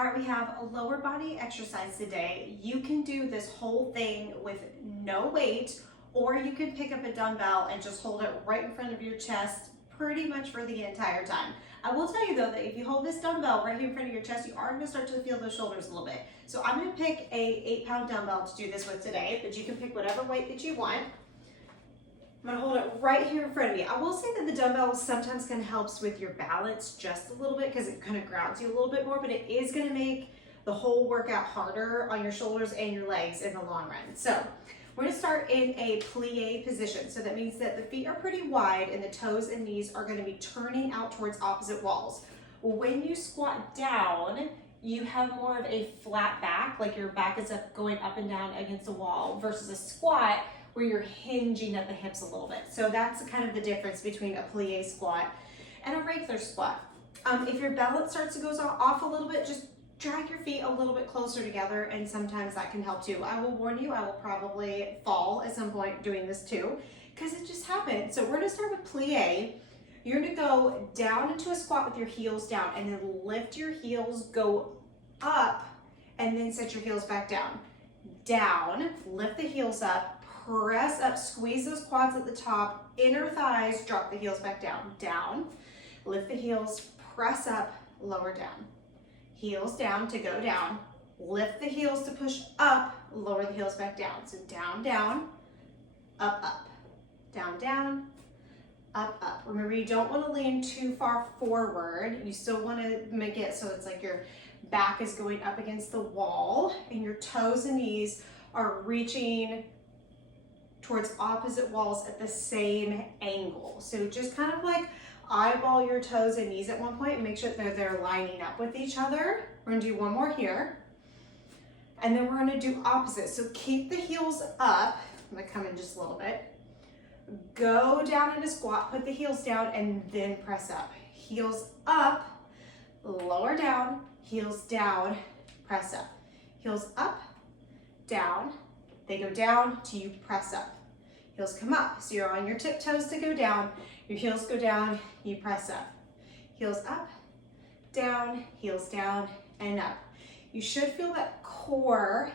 All right, we have a lower body exercise today. You can do this whole thing with no weight, or you can pick up a dumbbell and just hold it right in front of your chest pretty much for the entire time. I will tell you though that if you hold this dumbbell right here in front of your chest, you are gonna start to feel those shoulders a little bit. So I'm gonna pick a 8-pound dumbbell to do this with today, but you can pick whatever weight that you want. I'm gonna hold it right here in front of me. I will say that the dumbbell sometimes kind of helps with your balance just a little bit because it kind of grounds you a little bit more, but it is gonna make the whole workout harder on your shoulders and your legs in the long run. So we're gonna start in a plie position. So that means that the feet are pretty wide and the toes and knees are gonna be turning out towards opposite walls. When you squat down, you have more of a flat back, like your back is going up and down against the wall, versus a squat where you're hinging at the hips a little bit. So that's kind of the difference between a plie squat and a regular squat. If your balance starts to go off a little bit, just drag your feet a little bit closer together, and sometimes that can help too. I will warn you, I will probably fall at some point doing this too, because it just happened. So we're gonna start with plie. You're gonna go down into a squat with your heels down, and then lift your heels, go up, and then set your heels back down. Down, lift the heels up, press up, squeeze those quads at the top, inner thighs, drop the heels back down. Down, lift the heels, press up, lower down. Heels down to go down, lift the heels to push up, lower the heels back down. So down, down, up, up, down, down, up, up. Remember, you don't want to lean too far forward. You still want to make it so it's like your back is going up against the wall and your toes and knees are reaching towards opposite walls at the same angle. So just kind of like eyeball your toes and knees at one point and make sure that they're lining up with each other. We're gonna do one more here. And then we're gonna do opposite. So keep the heels up. I'm gonna come in just a little bit. Go down in a squat, put the heels down, and then press up. Heels up, lower down, heels down, press up. Heels up, down, they go down till you press up. Heels come up, so you're on your tiptoes to go down, your heels go down, you press up. Heels up, down, heels down, and up. You should feel that core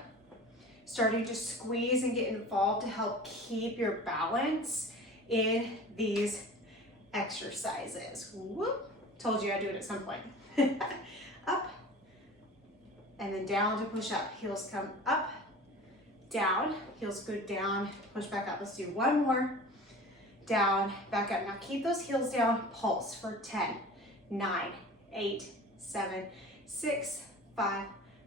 starting to squeeze and get involved to help keep your balance in these exercises. Whoop, told you I'd do it at some point. Up, and then down to push up. Heels come up, down, heels go down, push back up. Let's do one more. Down, back up. Now keep those heels down, pulse for 10, 9, 8, 7, 6, 5,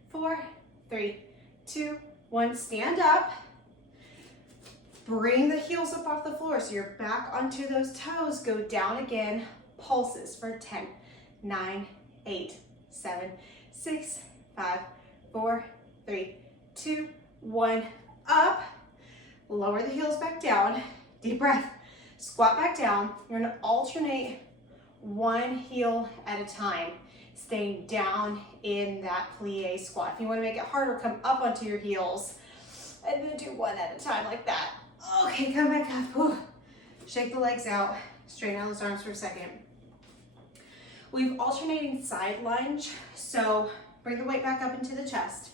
4, 3, 2, 1. Stand up. Bring the heels up off the floor so you're back onto those toes. Go down again, pulses for 10, 9, 8, 7, 6, 5, 4, 3, 2, 1. Up, lower the heels back down, deep breath, squat back down. You're gonna alternate one heel at a time, staying down in that plie squat. If you wanna make it harder, come up onto your heels and then do one at a time like that. Okay, come back up. Whew. Shake the legs out, straighten out those arms for a second. We've alternating side lunge, so bring the weight back up into the chest.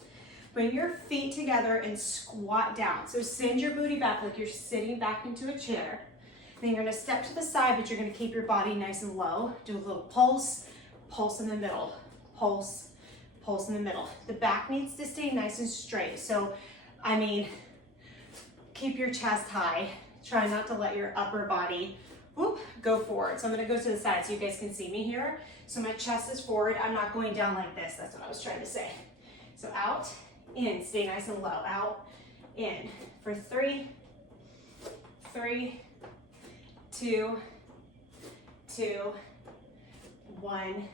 Bring your feet together and squat down. So send your booty back like you're sitting back into a chair. Then you're gonna step to the side, but you're gonna keep your body nice and low. Do a little pulse, pulse in the middle, pulse, pulse in the middle. The back needs to stay nice and straight. So, I mean, keep your chest high. Try not to let your upper body go forward. So I'm gonna go to the side so you guys can see me here. So my chest is forward. I'm not going down like this. That's what I was trying to say. So out, in, stay nice and low. Out, in. For 3, 3, 2, 2, 1,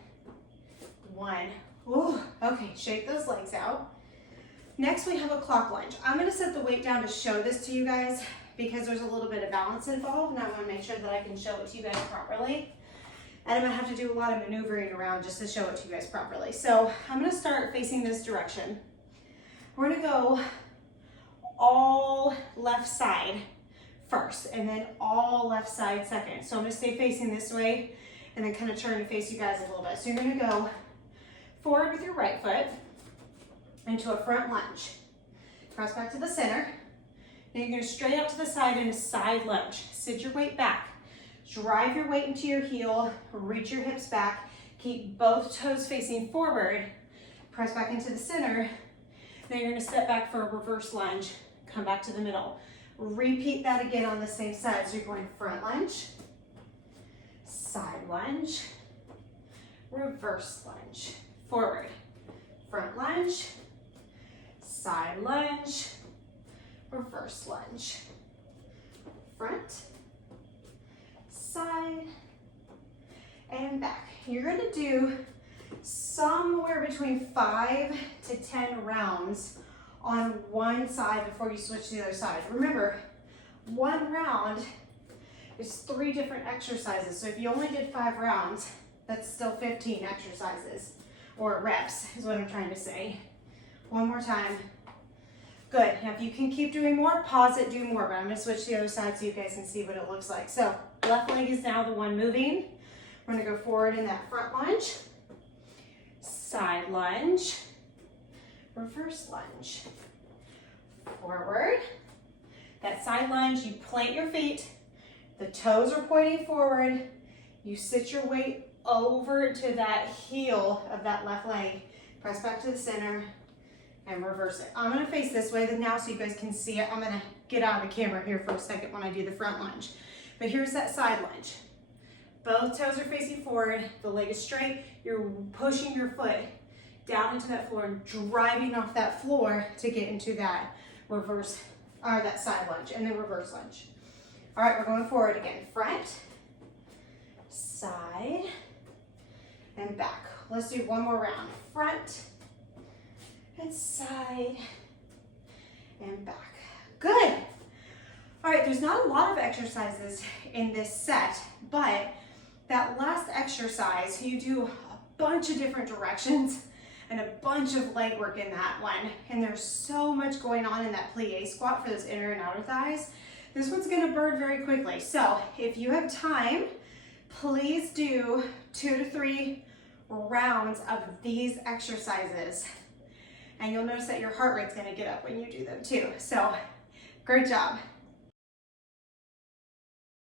1. Ooh, okay, shake those legs out. Next we have a clock lunge. I'm gonna set the weight down to show this to you guys because there's a little bit of balance involved, and I wanna make sure that I can show it to you guys properly. And I'm gonna have to do a lot of maneuvering around just to show it to you guys properly. So I'm gonna start facing this direction. We're gonna go all left side first, and then all left side second. So I'm gonna stay facing this way, and then kind of turn and face you guys a little bit. So you're gonna go forward with your right foot into a front lunge. Press back to the center. Now you're gonna straight out to the side in a side lunge. Sit your weight back. Drive your weight into your heel, reach your hips back, keep both toes facing forward. Press back into the center. Now you're gonna step back for a reverse lunge. Come back to the middle. Repeat that again on the same side. So you're going front lunge, side lunge, reverse lunge, forward, front lunge, side lunge, reverse lunge, front, side, and back. You're gonna do somewhere between 5 to 10 rounds on one side before you switch to the other side. Remember, one round is 3 different exercises. So if you only did 5 rounds, that's still 15 exercises, or reps is what I'm trying to say. One more time. Good. Now if you can keep doing more, pause it, do more, but I'm gonna switch to the other side so you guys can see what it looks like. So left leg is now the one moving. We're gonna go forward in that front lunge, side lunge, reverse lunge, forward. That side lunge, you plant your feet, the toes are pointing forward, you sit your weight over to that heel of that left leg, press back to the center, and reverse it. I'm gonna face this way now so you guys can see it. I'm gonna get out of the camera here for a second when I do the front lunge. But here's that side lunge. Both toes are facing forward, the leg is straight, you're pushing your foot down into that floor and driving off that floor to get into that reverse, or that side lunge, and then reverse lunge. All right, we're going forward again. Front, side, and back. Let's do one more round. Front, and side, and back. Good. All right, there's not a lot of exercises in this set, but that last exercise, you do a bunch of different directions and a bunch of leg work in that one. And there's so much going on in that plie squat for those inner and outer thighs. This one's gonna burn very quickly. So if you have time, please do 2 to 3 rounds of these exercises. And you'll notice that your heart rate's gonna get up when you do them too. So great job.